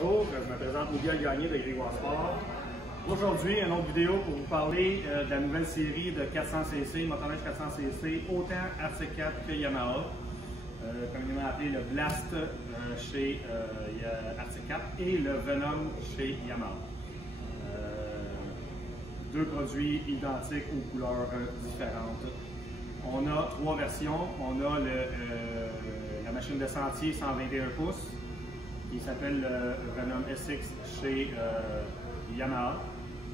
bonjour, je me présente Miguel Gagné de Grégoire Sport. Aujourd'hui, une autre vidéo pour vous parler de la nouvelle série de 400cc, motoneige 400cc, autant RC4 que Yamaha, communément appelé le Blast chez RC4 et le Venom chez Yamaha. Deux produits identiques aux couleurs différentes. On a trois versions. On a la machine de sentier 121 pouces qui s'appelle le Venom SX chez Yamaha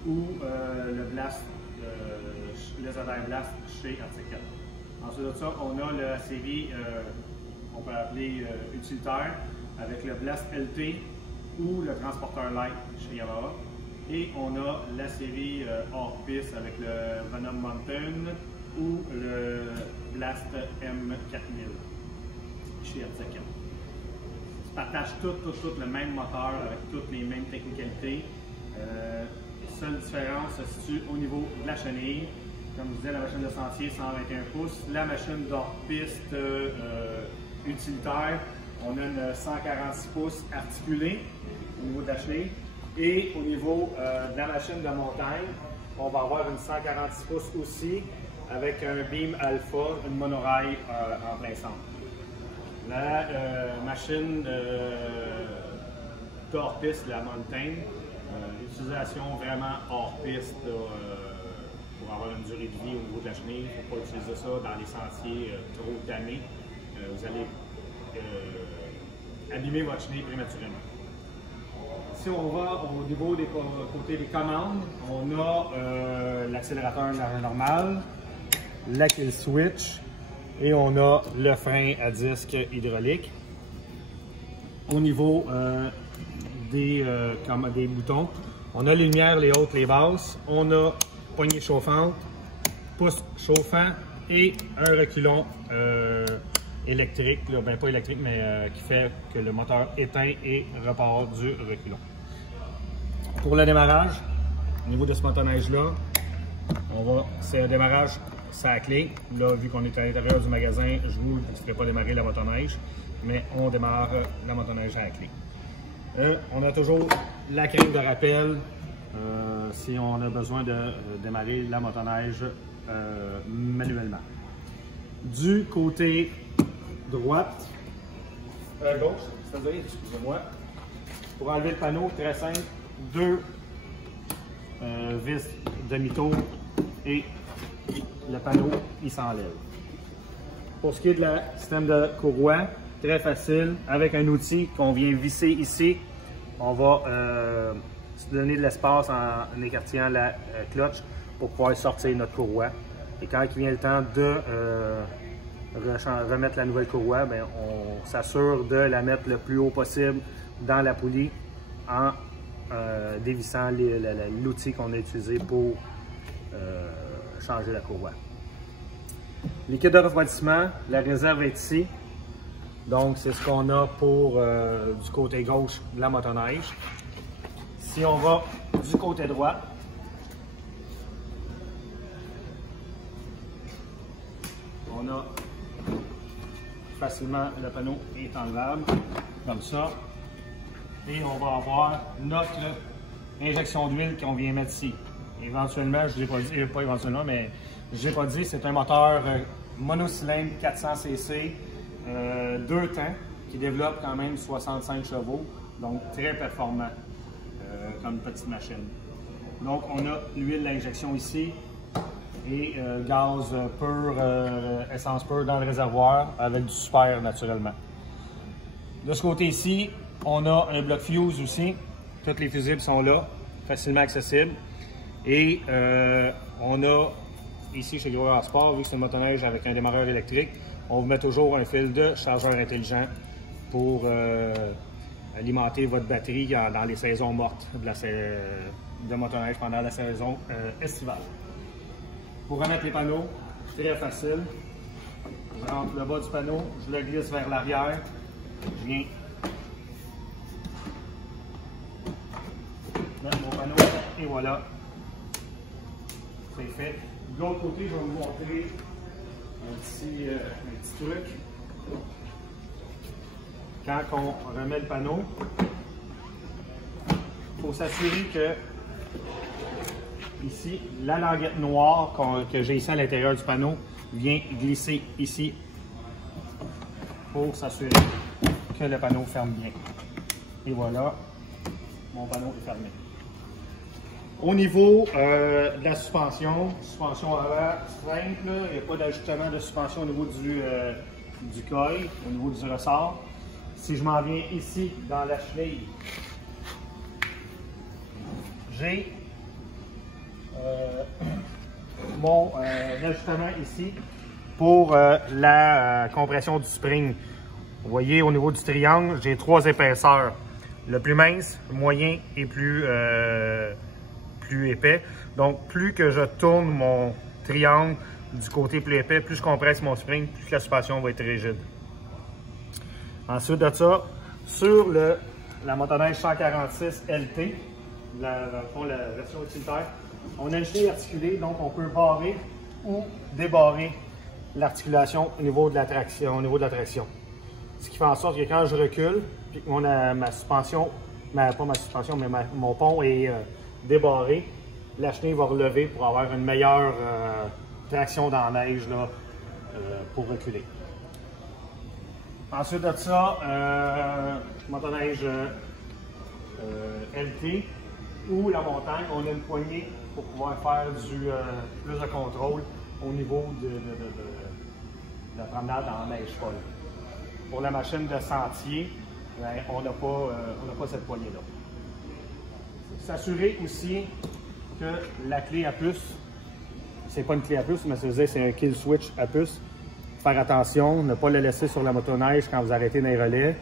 ou le Blast, le ZR Blast chez RC4. Ensuite de ça, on a la série, on peut appeler utilitaire, avec le Blast LT ou le Transporteur Light chez Yamaha. Et on a la série hors piste avec le Venom Mountain ou le Blast M4000 chez RC4. Ils partagent tout le même moteur avec toutes les mêmes technicalités. Seule différence se situe au niveau de la chenille. Comme je disais, la machine de sentier 121 pouces. La machine d'hors piste utilitaire, on a une 146 pouces articulée au niveau de la chenille. Et au niveau de la machine de montagne, on va avoir une 146 pouces aussi avec un beam alpha, une monorail en plein centre. La machine hors piste, la Mountain, utilisation vraiment hors piste pour avoir une durée de vie au niveau de la chenille. Il ne faut pas utiliser ça dans les sentiers trop damés. Vous allez abîmer votre chenille prématurément. Si on va au niveau des côtés des commandes, on a l'accélérateur normal, la kill switch et on a le frein à disque hydraulique. Au niveau des boutons, on a les lumières, les hautes, les basses, on a poignée chauffante, pouce chauffant et un reculon électrique, là, ben pas électrique, mais qui fait que le moteur éteint et repart du reculon. Pour le démarrage, au niveau de ce motoneige-là, c'est un démarrage à clé. Là, vu qu'on est à l'intérieur du magasin, je vous ne ferai pas démarrer la motoneige, mais on démarre la motoneige à la clé. On a toujours la crème de rappel si on a besoin de démarrer la motoneige manuellement. Du côté droite, gauche, c'est-à-dire, excusez-moi, pour enlever le panneau, très simple, deux vis demi-tour et le panneau, il s'enlève. Pour ce qui est de la système de courroie, très facile, avec un outil qu'on vient visser ici, on va se donner de l'espace en écartillant la clutch pour pouvoir sortir notre courroie. Et quand il vient le temps de remettre la nouvelle courroie, bien, on s'assure de la mettre le plus haut possible dans la poulie en dévissant l'outil qu'on a utilisé pour changer la courroie. Liquide de refroidissement, la réserve est ici. Donc, c'est ce qu'on a pour du côté gauche de la motoneige. Si on va du côté droit, on a facilement, le panneau est enlevable, comme ça. Et on va avoir notre injection d'huile qu'on vient mettre ici. Éventuellement, je ne l'ai pas dit, pas éventuellement, mais je n'ai pas dit, c'est un moteur monocylindre 400cc, deux temps, qui développe quand même 65 chevaux, donc très performant comme petite machine. Donc on a l'huile d'injection ici et gaz pur, essence pure dans le réservoir avec du super naturellement. De ce côté ici, on a un bloc fuse aussi. Toutes les fusibles sont là, facilement accessibles. Et on a ici chez Grégoire Sport, vu que c'est une motoneige avec un démarreur électrique, on vous met toujours un fil de chargeur intelligent pour alimenter votre batterie dans les saisons mortes de motoneige pendant la saison estivale. Pour remettre les panneaux, très facile. Je rentre le bas du panneau, je le glisse vers l'arrière, je viens mettre mon panneau et voilà, c'est fait. De l'autre côté, je vais vous montrer un petit truc. Quand on remet le panneau, faut s'assurer que ici, la languette noire que j'ai ici à l'intérieur du panneau vient glisser ici pour s'assurer que le panneau ferme bien. Et voilà, mon panneau est fermé. Au niveau de la suspension avant simple, il n'y a pas d'ajustement de suspension au niveau du coil, au niveau du ressort. Si je m'en viens ici dans la chenille, j'ai mon ajustement ici pour la compression du spring. Vous voyez, au niveau du triangle, j'ai 3 épaisseurs. Le plus mince, le moyen et plus épais. Donc, plus que je tourne mon triangle du côté plus épais, plus je compresse mon spring, plus la suspension va être rigide. Ensuite de ça, sur la motoneige 146 LT, dans le fond, la version utilitaire, on a une chenille articulée, donc on peut barrer ou débarrer l'articulation au niveau de la traction. Ce qui fait en sorte que quand je recule, puis que ma suspension, pas ma suspension, mais mon pont est débarré, la chenille va relever pour avoir une meilleure traction dans la neige là, pour reculer. Ensuite de ça, motoneige LT ou la montagne, on a une poignée pour pouvoir faire plus de contrôle au niveau de la promenade en neige folle. Pour la machine de sentier, bien, on n'a pas cette poignée-là. S'assurer aussi que la clé à puce, c'est pas une clé à puce, mais c'est un kill switch à puce. Faire attention, ne pas le laisser sur la motoneige quand vous arrêtez dans les relais.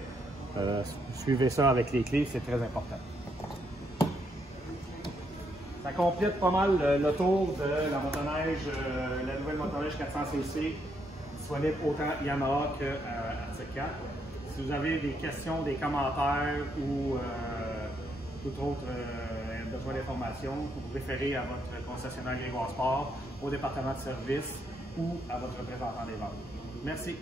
Suivez ça avec les clés, c'est très important. Ça complète pas mal le tour de la motoneige, la nouvelle motoneige 400cc, disponible autant Yamaha que Arctic 4. Si vous avez des questions, des commentaires ou tout autre besoin d'informations, vous vous référez à votre concessionnaire Grégoire Sport, au département de service ou à votre représentant des ventes. Merci.